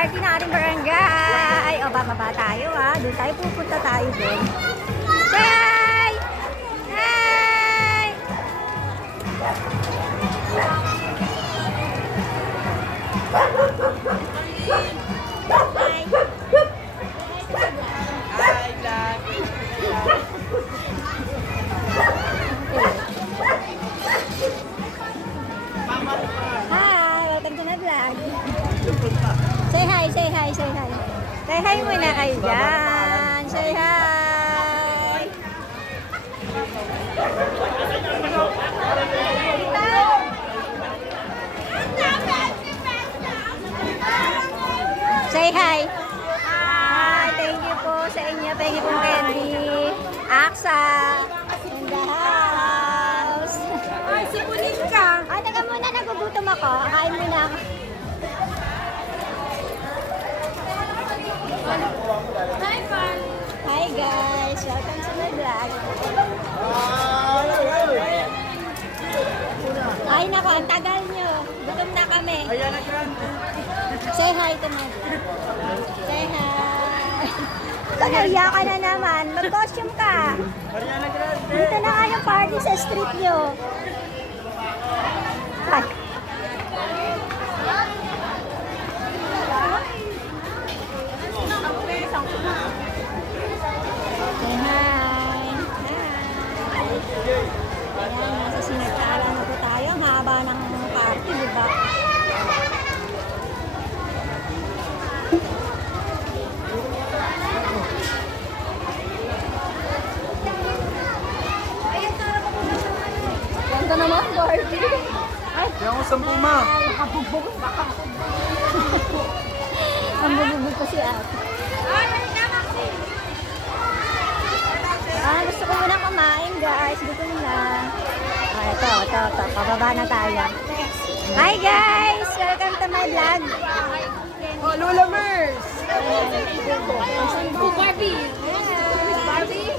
party ng ating barangay. O, bababa tayo ha. Doon tayo pupunta tayo doon. Say hi! Hi! Hi! Welcome to my vlog. Say hi, say hi, say hi. Say hi muna kayo dyan. Say hi. Say hi. Hi, thank you po sa inyo. Thank you po Candy. Aksa. In the house. Ay, sipunin ka. Ay, taga muna. Nagugutom ako. Kain muna ako. Hi, Pan. Hi guys. Welcome to my vlog. Ay nako, ang tagal nyo. Gutom na kami. Say hi to me. Say hi. Pag-iya ka na naman. Mag-costume ka. Dito na nga yung party sa street nyo. Ay. Say hi. Hi. Ayan, nasa sinagtala na po tayo. Ang haba ng party, di ba? Ganda naman, Barbie. Ay, Kaya ko 10 ma. nakabugbog. Ang bubugbog ko si ate. Gusto ko muna kumain, guys. Gutom na. Ito. Pababa na tayo. Hi, guys! Welcome to my vlog. Oh, Lola Mers. Oh, Barbie. Hi. Barbie.